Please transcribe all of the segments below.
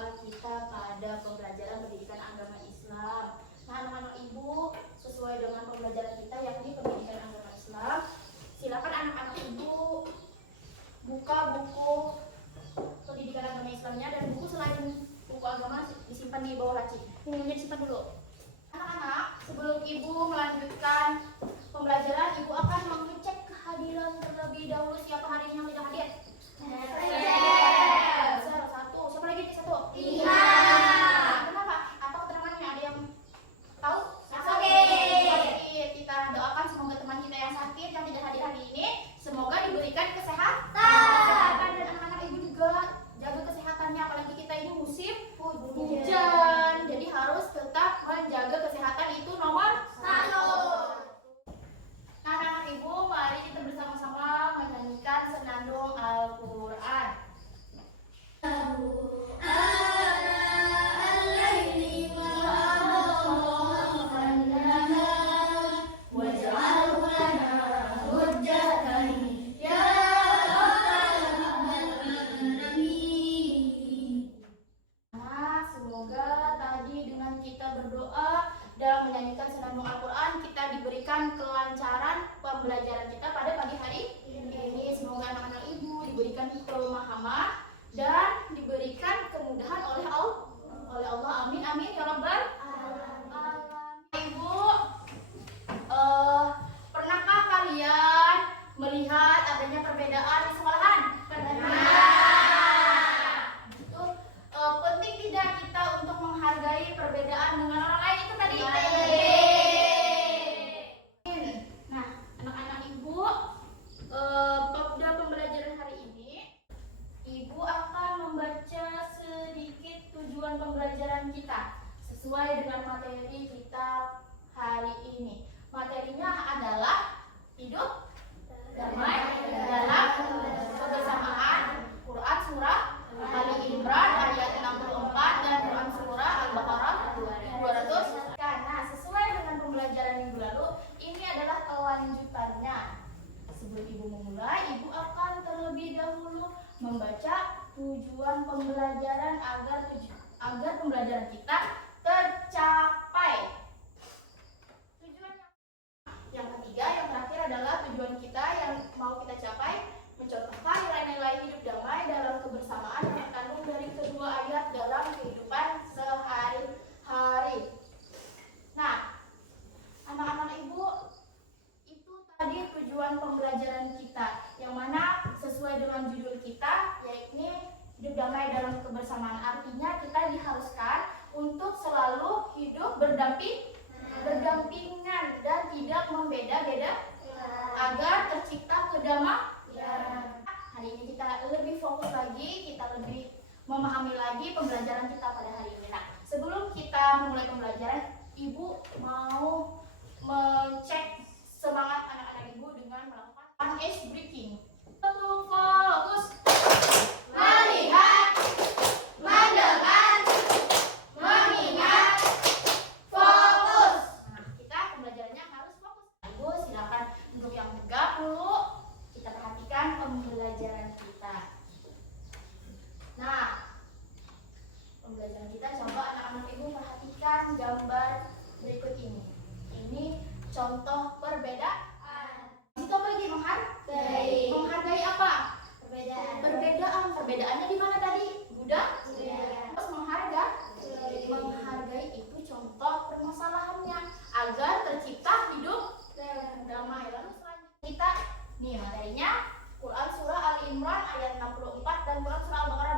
berdoa kita pada pembelajaran pendidikan agama Islam. Nah, anak-anak ibu, sesuai dengan pembelajaran kita yakni pendidikan agama Islam, silakan anak-anak ibu buka buku pendidikan agama Islamnya, dan buku selain buku agama disimpan di bawah laci. Ini disimpan dulu. Anak-anak, sebelum ibu melanjutkan pembelajaran, ibu akan mengecek kehadiran terlebih dahulu. Siapa hari ini yang tidak hadir? Satu. Siapa lagi? Satu. 5. Kenapa? Apa keterangannya? Ada yang tahu? Sakit. Kita doakan semoga teman kita yang sakit, yang tidak hadir hari ini, semoga diberikan kesehatan. Dan anak-anak ibu juga jaga kesehatannya, apalagi kita ini musim hujan. Jadi harus tetap menjaga kesehatan, itu nomor 1. Nah, anak-anak ibu, mari kita bersama-sama menyanyikan senandung Al-Quran. Dalam menyanyikan senandung Al-Quran, kita diberikan kelancaran pembelajaran kita pada pagi hari ini. Semoga anak-anak ibu diberikan pemahaman dan diberikan kemudahan oleh Allah. Amin amin ya rabbal alamin. Ibu, pernahkah kalian melihat adanya perbedaan di sekolahan? Itu penting tidak kita untuk menghargai perbedaan dengan orang lain itu tadi? Nah, anak-anak ibu, pada pembelajaran hari ini, ibu akan membaca sedikit tujuan pembelajaran kita sesuai dengan materi kita hari ini. Materinya adalah hidup damai dalam kebersamaan. Quran surah Ali Imran ayat 64 dan Quran surah Al-Baqarah 200. Karena sesuai dengan pembelajaran minggu lalu, ini adalah kelanjutannya. Sebelum ibu memulai, ibu akan terlebih dahulu membaca tujuan pembelajaran agar pembelajaran kita tercapai. Tujuannya yang ketiga, yang terakhir adalah tujuan kita yang mau kita capai, mencontohkan nilai-nilai hidup damai dalam kebersamaan yang terkandung dari kedua ayat dalam kehidupan sehari-hari. Nah, anak-anak ibu, itu tadi tujuan pembelajaran kita, yang mana sesuai dengan judul kita, yaitu hidup damai dalam kebersamaan. Artinya kita diharuskan untuk selalu hidup berdampingan dan tidak membeda-beda agar tercipta kedamaian. Hari ini kita lebih fokus lagi, kita lebih memahami lagi pembelajaran kita pada hari ini. Nah, sebelum kita memulai pembelajaran, ibu mau mengecek semangat anak-anak ibu dengan melakukan ice breaking. Fokus, melihat, mendengar, mengingat, fokus. Nah, kita pembelajarannya harus fokus. Ibu silakan untuk yang tegap dulu. Kita perhatikan pembelajaran kita. Nah, pembelajaran kita, coba anak-anak ibu perhatikan gambar berikut ini. Ini contoh perbedaan. Itu apa lagi? Menghargai. Menghargai apa? Perbedaan. Perbedaannya di mana tadi? Terus menghargai itu contoh permasalahannya agar tercipta hidup damai. Lalu selanjutnya kita nih materinya Quran surah Ali Imran ayat 64 dan Quran surah Al-Baqarah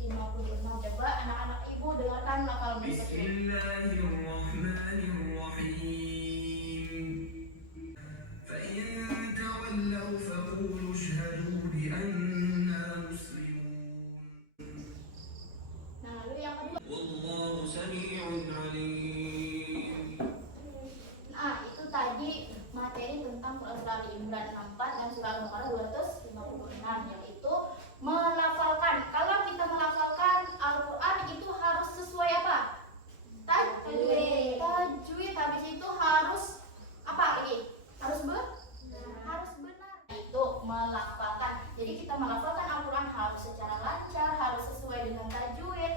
256. Coba anak-anak ibu dengarkan lafal berikut ini. Bismillahirrahmanirrahim. Fa in tawallaw faqulu ashhadu bi anna muslimun. Nah, lalu yang kedua. Wallahu sami'un alim. Nah, itu tadi materi tentang Quran surah Ali Imran 64 dan surah Al-Baqarah 256, yaitu melafalkan. Kalau kita melafalkan Al-Quran itu harus sesuai apa? Tajwid. Habis itu harus apa lagi? Harus benar. Itu melafalkan. Jadi kita melafalkan Al-Quran harus secara lancar, harus sesuai dengan tajwid,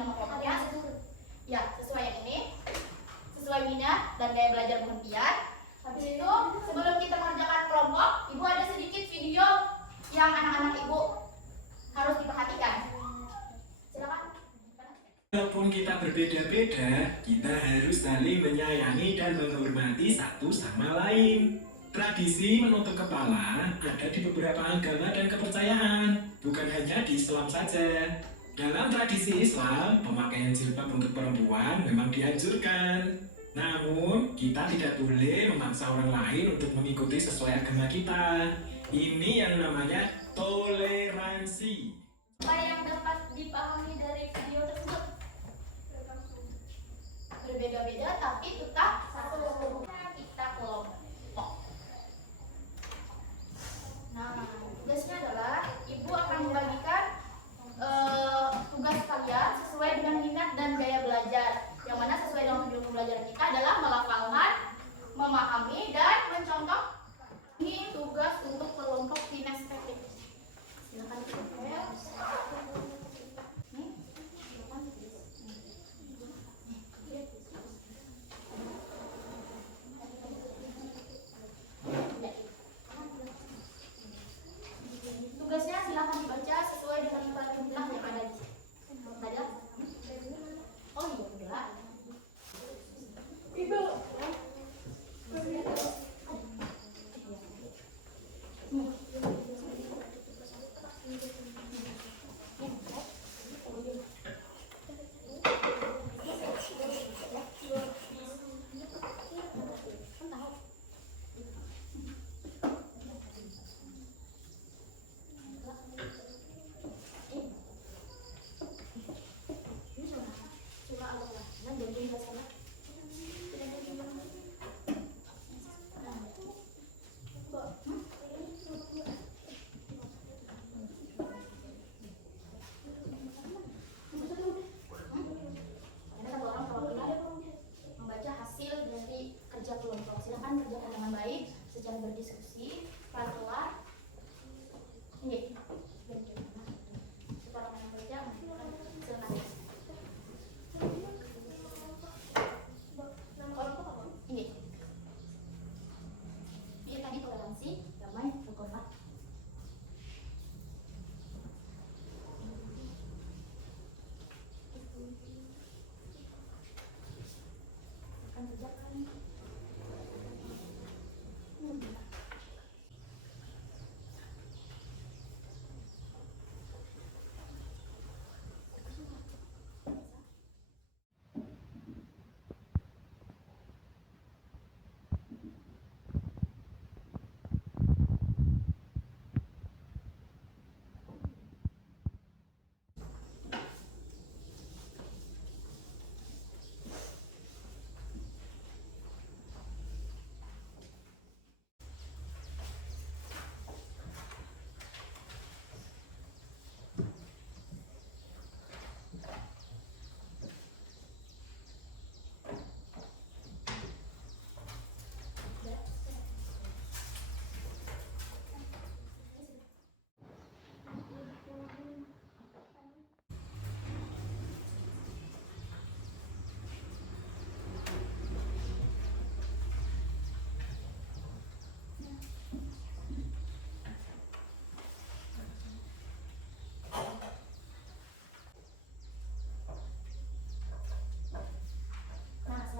nama kelompoknya. Ya, sesuai yang ini. Sesuai minat dan gaya belajar Bu Hentian. Habis itu, sebelum kita mengerjakan kelompok, Ibu ada sedikit video yang anak-anak Ibu harus diperhatikan. Silakan. Walaupun kita berbeda-beda, kita harus saling menyayangi dan menghormati satu sama lain. Tradisi menutup kepala ada di beberapa agama dan kepercayaan, bukan hanya di Islam saja. Dalam tradisi Islam, pemakaian jilbab untuk perempuan memang dianjurkan. Namun, kita tidak boleh memaksa orang lain untuk mengikuti sesuai agama kita. Ini yang namanya toleransi. Apa yang dapat dipahami dari video tersebut? Berbeda-beda tapi tetap satu. Kita kelompok. Nah, tugasnya adalah Ibu akan membagikan tugas kalian sesuai dengan minat dan gaya belajar. Yang mana sesuai dengan tujuan pembelajaran kita adalah melafalkan, memahami, dan mencontoh. Ini tugas untuk kelompok kinestetik. Silakan ditulis. Tugasnya silakan dibaca sesuai dengan perintah yang ada di sini. Ada? Oh iya, udah. Ibu. Silakan kerjakan dengan baik secara berdiskusi, pelan-pelan. Ini setelah kerja silakan. Ini. Ini tadi toleransi, damai, berkorban. Akan kerjakan.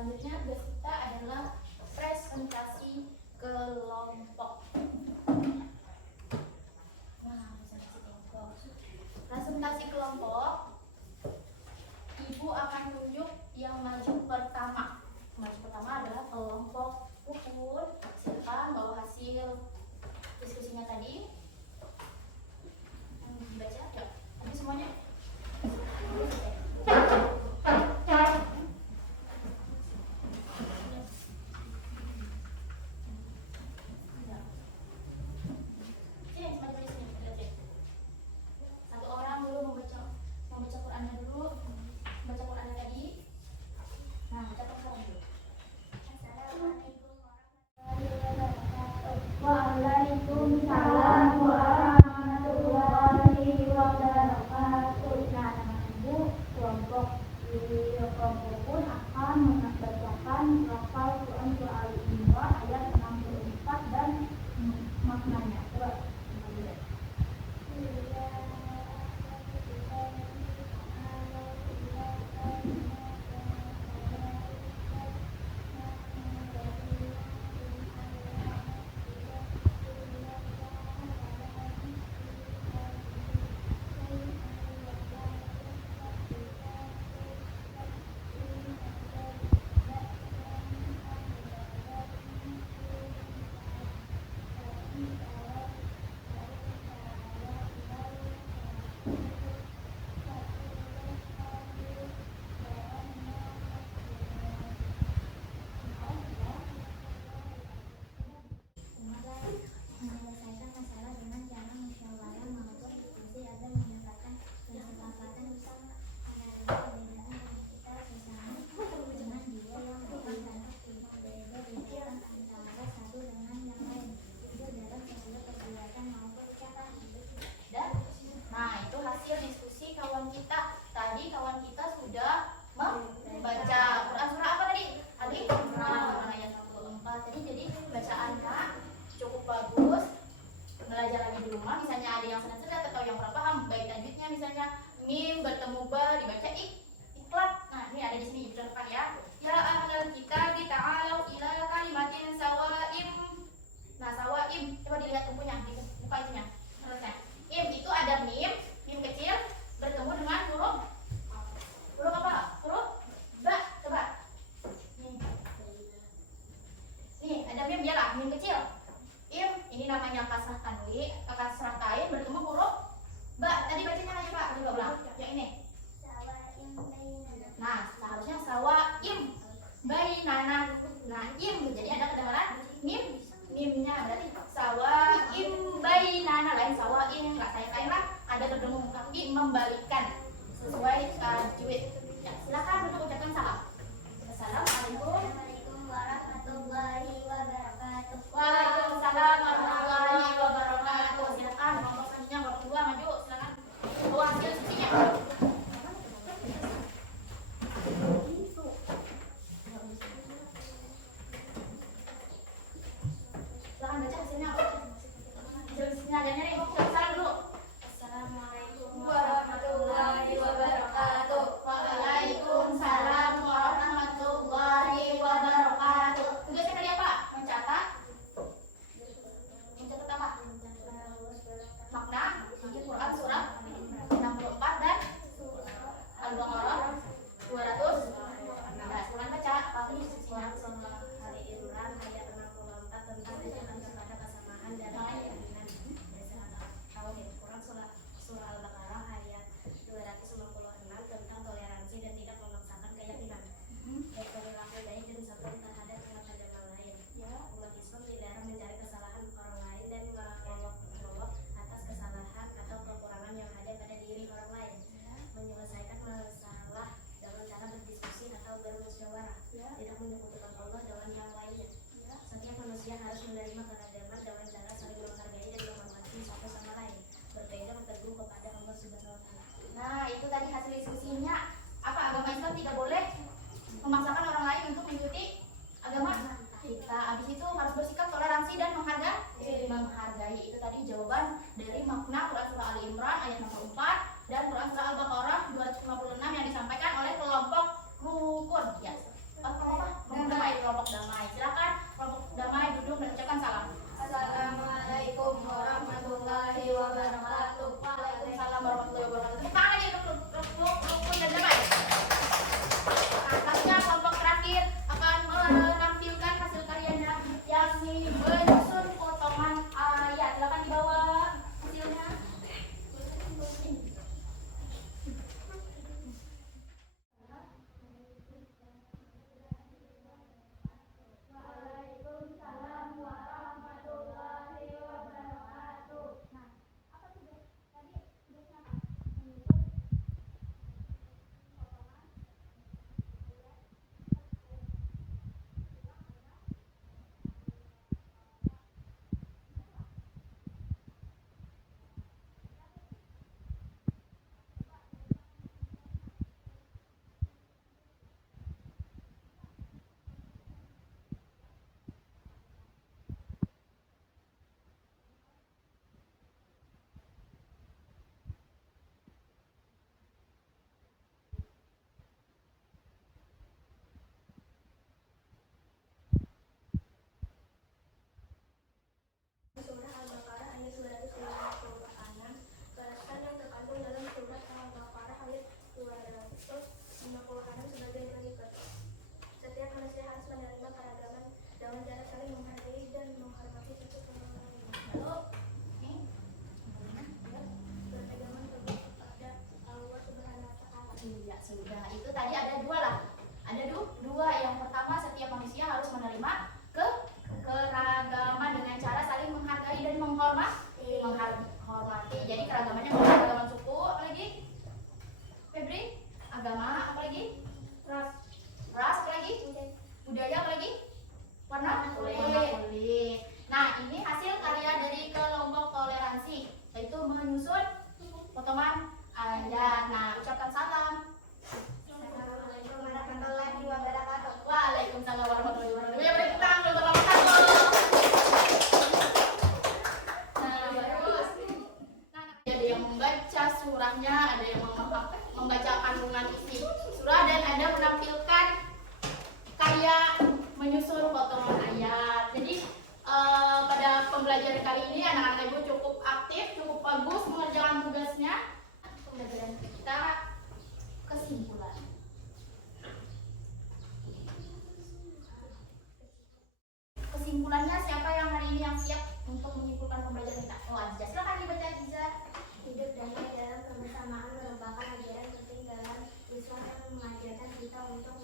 Selanjutnya tugas kita adalah presentasi kelompok. Presentasi kelompok, Ibu akan tunjuk yang maju pertama. Maju pertama adalah kelompok Pupun. Silakan bawa hasil diskusinya tadi. Dibaca, yuk. Nanti semuanya. Waalaikumsalam warahmatullahi wabarakatuh. sudah. Itu tadi ada dua lah. Ada dua. Yang pertama, setiap manusia harus menerima keragaman dengan cara saling menghargai dan menghormati. Jadi keragamannya keragaman suku, apalagi Febri, agama, apalagi ras, apalagi budaya, apalagi warna kulit. Nah, ini hasil karya dari kelompok toleransi, yaitu menyusun potongan ayat. Nah, ucapkan salam. Assalamualaikum warahmatullahi wabarakatuh. Waalaikumsalam warahmatullahi wabarakatuh. Ya, beri kita untuk Nah, bagus. Nah, ada yang membaca surahnya, ada yang membaca kandungan isi surah, dan ada menampilkan karya menyusun potongan ayat. Jadi pada pembelajaran kali ini anak-anak ibu cukup aktif, cukup bagus mengerjakan tugasnya. Pembelajaran kita kesimpulan. Kesimpulannya, siapa yang hari ini yang siap untuk menyimpulkan pembelajaran kita? Oh, Aziza, silakan dibaca, Aziza. Hidup damai dalam kebersamaan merupakan ajaran penting dalam Islam yang mengajarkan kita untuk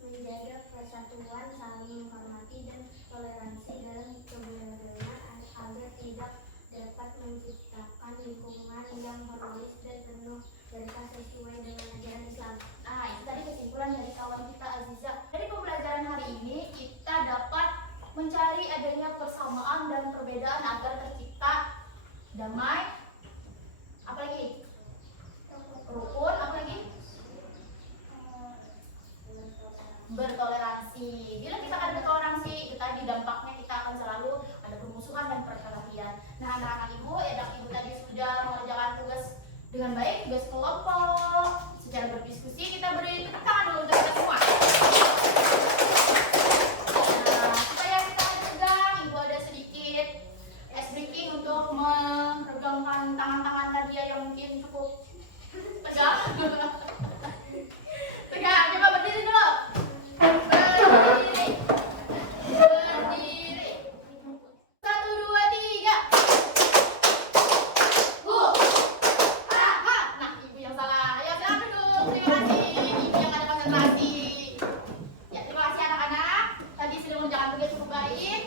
menjaga persatuan, saling menghormati dan toleransi dalam keberadaan agar tidak dapat menciptakan lingkungan yang harmonis dan penuh berkah sesuai dengan ajaran Islam. Nah, itu tadi kesimpulan dari kawan kita Aziza. Dari pembelajaran hari ini kita dapat mencari adanya persamaan dan perbedaan agar tercipta damai, apalagi rukun, apalagi bertoleransi. Bila kita ada bertoleransi, kita di dampaknya kita akan selalu ada permusuhan dan perkelahian. Nah, anak-anak ibu, ibu tadi sudah mengerjakan tugas dengan baik, tugas kelompok. Secara berdiskusi, kita beri tepuk tangan dulu untuk kita semua. Nah, supaya kita tegang, ibu ada sedikit ice breaking untuk meregangkan tangan-tangan Nadia yang mungkin cukup tegang. Tegang, coba berdiri dulu. Berdiri. 1, 2, 3. Nah, ibu yang salah. Ya, silakan duduk. Terima kasih. Ibu yang ada konsentrasi. Ya, terima kasih anak-anak. Tadi sudah mengerjakan tugas cukup baik.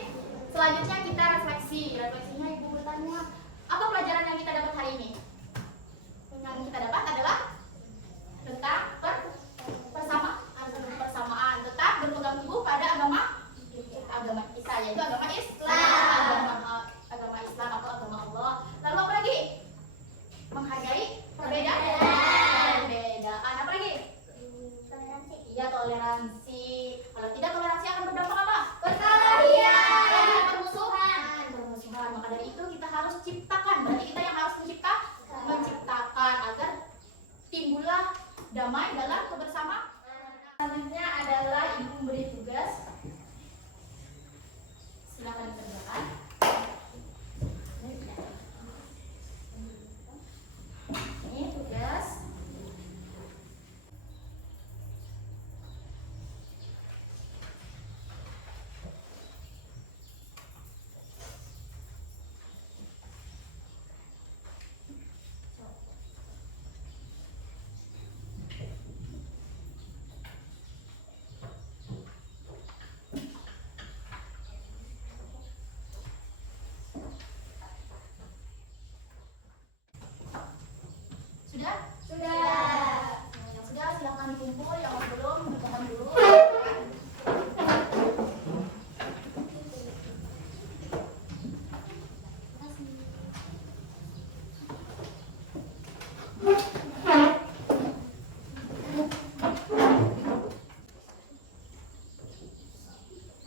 Selanjutnya kita refleksi. Refleksinya ibu bertanya, apa pelajaran yang kita dapat hari ini? Yang kita dapat adalah tentang persamaan, tetap berpegang teguh pada agama kita, yaitu agama Islam, agama Islam atau agama Allah. Lalu apa lagi? Menghargai perbedaan. Apa lagi? Toleransi. Iya, toleransi. Kalau tidak, toleransi akan berdampak apa? Perkelahian, permusuhan. Maka dari itu kita harus ciptakan. Berarti kita yang harus menciptakan agar timbullah damai dalam kebersamaan. Selanjutnya adalah ibu memberi tugas. Silakan dikerjakan. Ini tugas. Sudah? Yang sudah silakan dikumpul, yang belum bertahan dulu.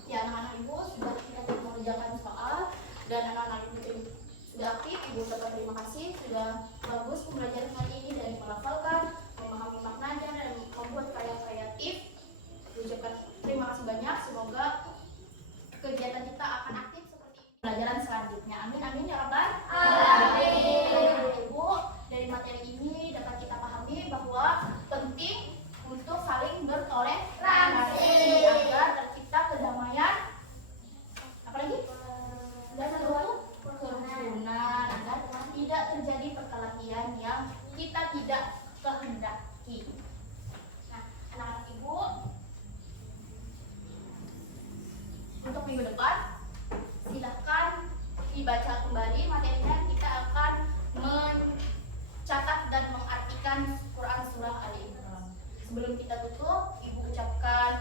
Ya, anak-anak ibu sudah kita mengerjakan soal dan anak-anak ibu sudah aktif. Ibu ucapkan terima kasih, sudah bagus pembelajaran hari ini dan melafalkan, memahami maknanya dan membuat karya kita tutup, Ibu ucapkan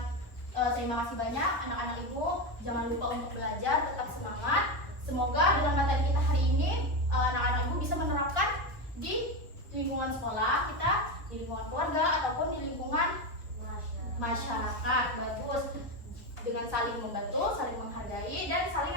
terima kasih banyak anak-anak Ibu. Jangan lupa untuk belajar, tetap semangat. Semoga dengan materi kita hari ini anak-anak Ibu bisa menerapkan di lingkungan sekolah kita, di lingkungan keluarga ataupun di lingkungan masyarakat. Bagus. Dengan saling membantu, saling menghargai dan saling